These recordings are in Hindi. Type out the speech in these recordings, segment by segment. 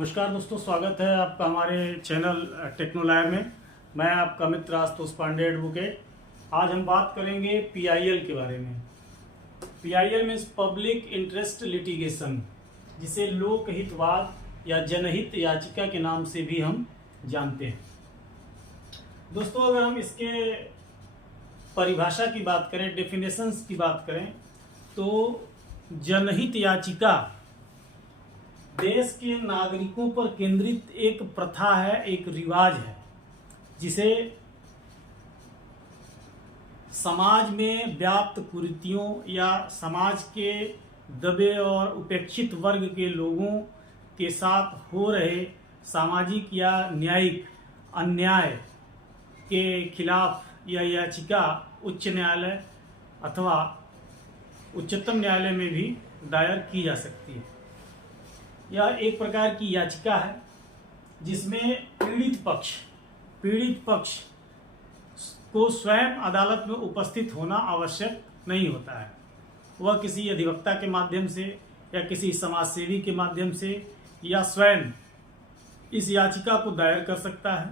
नमस्कार दोस्तों, स्वागत है आपका हमारे चैनल टेक्नोलैब में। मैं आपका मित्र आशुतोष पांडे एडवोकेट। आज हम बात करेंगे पीआईएल के बारे में। PIL means public interest litigation, जिसे लोकहितवाद या जनहित याचिका के नाम से भी हम जानते हैं। दोस्तों, अगर हम इसके परिभाषा की बात करें, डेफिनेशंस की बात करें, तो जनहित याचिका देश के नागरिकों पर केंद्रित एक प्रथा है, एक रिवाज है, जिसे समाज में व्याप्त कुरीतियों या समाज के दबे और उपेक्षित वर्ग के लोगों के साथ हो रहे सामाजिक या न्यायिक अन्याय के खिलाफ यह याचिका उच्च न्यायालय अथवा उच्चतम न्यायालय में भी दायर की जा सकती है। यह एक प्रकार की याचिका है जिसमें पीड़ित पक्ष को स्वयं अदालत में उपस्थित होना आवश्यक नहीं होता है। वह किसी अधिवक्ता के माध्यम से या किसी समाजसेवी के माध्यम से या स्वयं इस याचिका को दायर कर सकता है।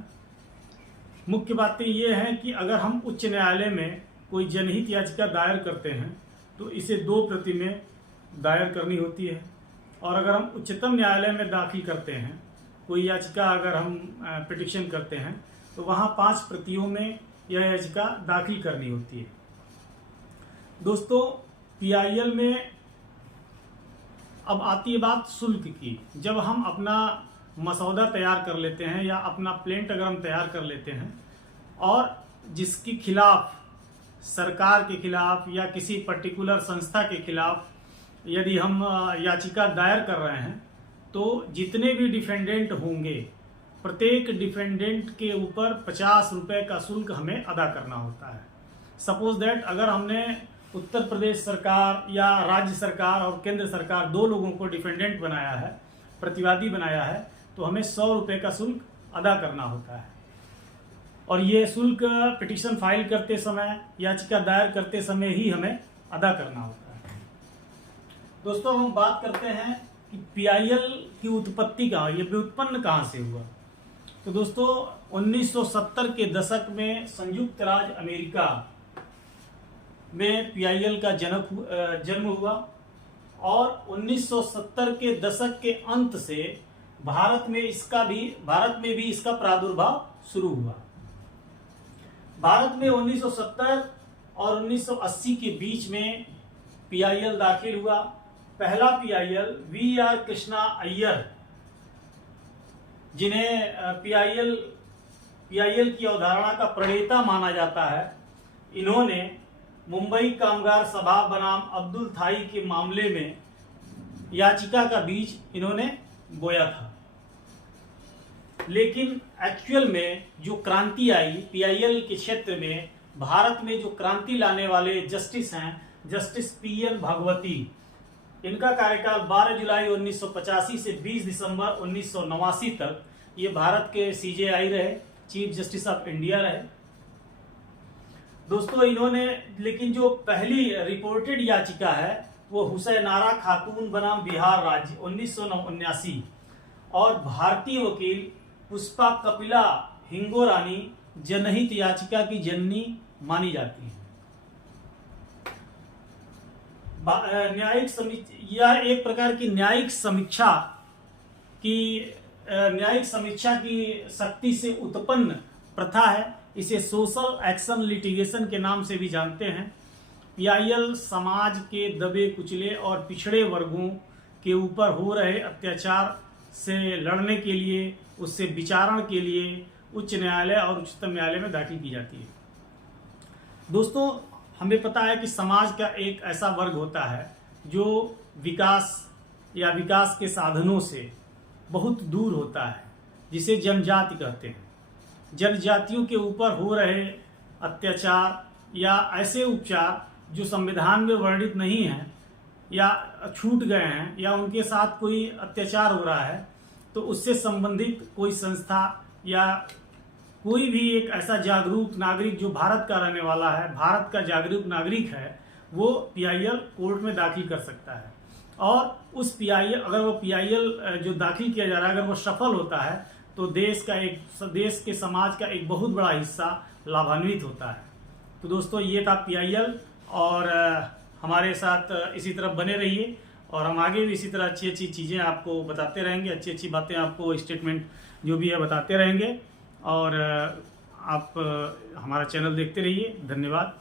मुख्य बातें ये हैं कि अगर हम उच्च न्यायालय में कोई जनहित याचिका दायर करते हैं तो इसे 2 प्रति में दायर करनी होती है, और अगर हम उच्चतम न्यायालय में दाखिल करते हैं कोई याचिका, अगर हम पिटिशन करते हैं तो वहाँ 5 प्रतियों में यह याचिका दाखिल करनी होती है। दोस्तों, पीआईएल में अब आती है बात शुल्क की। जब हम अपना मसौदा तैयार कर लेते हैं या अपना प्लेंट अगर हम तैयार कर लेते हैं और जिसके खिलाफ, सरकार के खिलाफ या किसी पर्टिकुलर संस्था के खिलाफ यदि हम याचिका दायर कर रहे हैं, तो जितने भी डिफेंडेंट होंगे, प्रत्येक डिफेंडेंट के ऊपर 50 रुपये का शुल्क हमें अदा करना होता है। सपोज दैट अगर हमने उत्तर प्रदेश सरकार या राज्य सरकार और केंद्र सरकार 2 लोगों को डिफेंडेंट बनाया है, प्रतिवादी बनाया है, तो हमें 100 रुपये का शुल्क अदा करना होता है। और ये शुल्क पिटीशन फाइल करते समय, याचिका दायर करते समय ही हमें अदा करना होता है। दोस्तों, हम बात करते हैं कि पीआईएल की उत्पत्ति कहाँ, ये व्युत्पन्न कहाँ से हुआ। तो दोस्तों, 1970 के दशक में संयुक्त राज्य अमेरिका में पीआईएल का जन्म हुआ, और 1970 के दशक के अंत से भारत में भी इसका प्रादुर्भाव शुरू हुआ। भारत में 1970 और 1980 के बीच में पीआईएल दाखिल हुआ। पहला पीआईएल वी.आर. कृष्णा अय्यर, जिन्हें पीआईएल की अवधारणा का प्रणेता माना जाता है, इन्होंने मुंबई कामगार सभा बनाम अब्दुल थाई के मामले में याचिका का बीज इन्होंने बोया था। लेकिन एक्चुअल में जो क्रांति आई पीआईएल के क्षेत्र में, भारत में जो क्रांति लाने वाले जस्टिस हैं, जस्टिस पी.एन. भागवती, इनका कार्यकाल 12 जुलाई 1985 से 20 दिसंबर 1989 तक ये भारत के सीजेआई रहे, चीफ जस्टिस ऑफ इंडिया रहे। दोस्तों, इन्होंने लेकिन जो पहली रिपोर्टेड याचिका है वो हुसैनारा खातून बनाम बिहार राज्य 1979 और भारतीय वकील पुष्पा कपिला हिंगोरानी जनहित याचिका की जननी मानी जाती है। यह एक प्रकार की न्यायिक समीक्षा की शक्ति से उत्पन्न प्रथा है। इसे सोशल एक्शन लिटिगेशन के नाम से भी जानते हैं। पीआईएल समाज के दबे कुचले और पिछड़े वर्गों के ऊपर हो रहे अत्याचार से लड़ने के लिए, उससे विचारण के लिए उच्च न्यायालय और उच्चतम न्यायालय में दाखिल की जाती है। दोस्तों, हमें पता है कि समाज का एक ऐसा वर्ग होता है जो विकास या विकास के साधनों से बहुत दूर होता है, जिसे जनजाति कहते हैं। जनजातियों के ऊपर हो रहे अत्याचार या ऐसे उपचार जो संविधान में वर्णित नहीं हैं या छूट गए हैं या उनके साथ कोई अत्याचार हो रहा है, तो उससे संबंधित कोई संस्था या कोई भी एक ऐसा जागरूक नागरिक जो भारत का रहने वाला है, भारत का जागरूक नागरिक है, वो पीआईएल कोर्ट में दाखिल कर सकता है। और उस PIL, अगर वो PIL जो दाखिल किया जा रहा है अगर वो सफल होता है तो देश के समाज का एक बहुत बड़ा हिस्सा लाभान्वित होता है। तो दोस्तों ये था PIL, और हमारे साथ इसी तरह बने रहिए और हम आगे भी इसी तरह अच्छी अच्छी चीज़ें आपको बताते रहेंगे, अच्छी अच्छी बातें आपको, स्टेटमेंट जो भी है बताते रहेंगे। और आप हमारा चैनल देखते रहिए। धन्यवाद।